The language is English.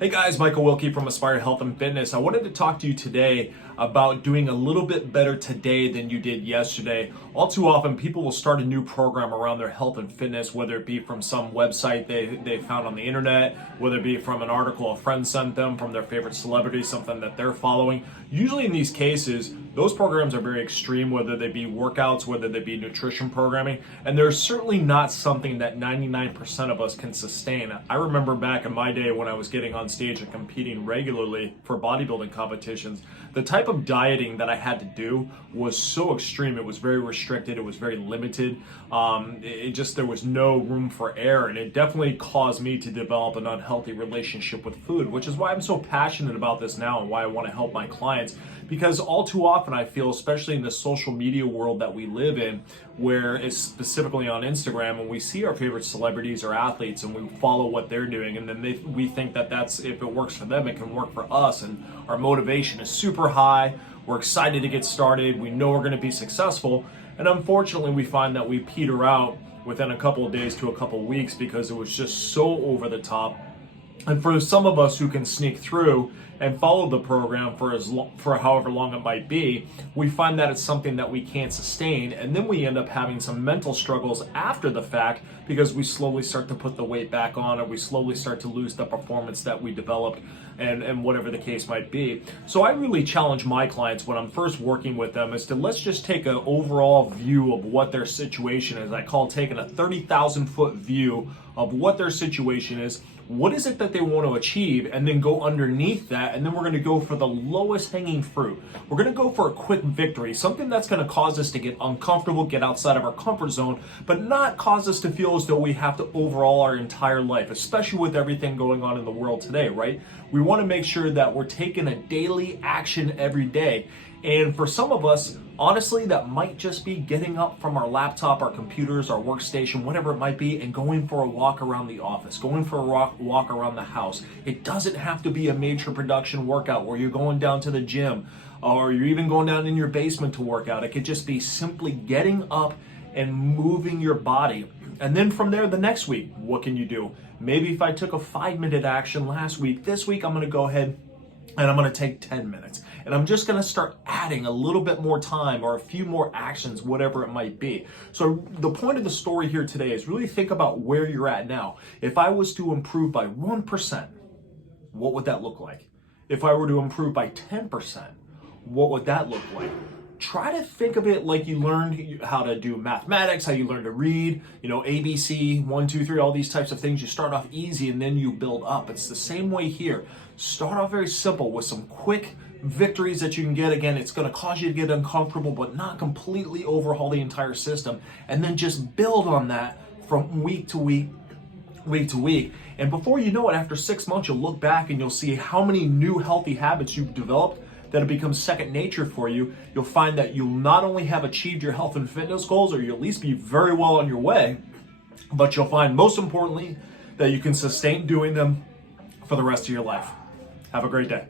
Hey guys, Michael Wilkie from Aspire Health and Fitness. I wanted to talk to you today about doing a little bit better today than you did yesterday. All too often, people will start a new program around their health and fitness, whether it be from some website they found on the internet, whether it be from an article a friend sent them, from their favorite celebrity, something that they're following. Usually in these cases, those programs are very extreme, whether they be workouts, whether they be nutrition programming, and they're certainly not something that 99% of us can sustain. I remember back in my day when I was getting on stage and competing regularly for bodybuilding competitions, the type of dieting that I had to do was so extreme. It was very restricted. It was very limited. There was no room for error, and it definitely caused me to develop an unhealthy relationship with food, which is why I'm so passionate about this now and why I want to help my clients. Because all too often I feel, especially in the social media world that we live in, where it's specifically on Instagram, when we see our favorite celebrities or athletes and we follow what they're doing, and then we think that that's, if it works for them, it can work for us, and our motivation is super high. We're excited to get started. We know we're going to be successful, and unfortunately we find that we peter out within a couple of days to a couple of weeks because it was just so over the top. And for some of us who can sneak through and follow the program for however long it might be, we find that it's something that we can't sustain, and then we end up having some mental struggles after the fact because we slowly start to put the weight back on, or we slowly start to lose the performance that we developed, and whatever the case might be. So I really challenge my clients when I'm first working with them is to let's just take an overall view of what their situation is. I call taking a 30,000 foot view of what their situation is. What is it that they want to achieve, and then go underneath that, and then we're going to go for the lowest hanging fruit. We're going to go for a quick victory, something that's going to cause us to get uncomfortable, get outside of our comfort zone, but not cause us to feel as though we have to overhaul our entire life, especially with everything going on in the world today, right? We want to make sure that we're taking a daily action every day. And for some of us, honestly, that might just be getting up from our laptop, our computers, our workstation, whatever it might be, and going for a walk around the office, going for a walk around the house. It doesn't have to be a major production workout where you're going down to the gym or you're even going down in your basement to work out. It could just be simply getting up and moving your body. And then from there, the next week, what can you do? Maybe if I took a 5-minute action last week, this week I'm going to go ahead and I'm going to take 10 minutes. And I'm just going to start adding a little bit more time or a few more actions, whatever it might be. So the point of the story here today is really think about where you're at now. If I was to improve by 1%, what would that look like? If I were to improve by 10%, what would that look like? Try to think of it like you learned how to do mathematics, how you learn to read, ABC, 1, 2, 3, all these types of things. You start off easy and then you build up. It's the same way here. Start off very simple with some quick victories that you can get. Again, it's going to cause you to get uncomfortable, but not completely overhaul the entire system. And then just build on that from week to week to week. And before you know it, after 6 months, you'll look back and you'll see how many new healthy habits you've developed that have become second nature for you. You'll find that you'll not only have achieved your health and fitness goals, or you'll at least be very well on your way, but you'll find most importantly that you can sustain doing them for the rest of your life. Have a great day.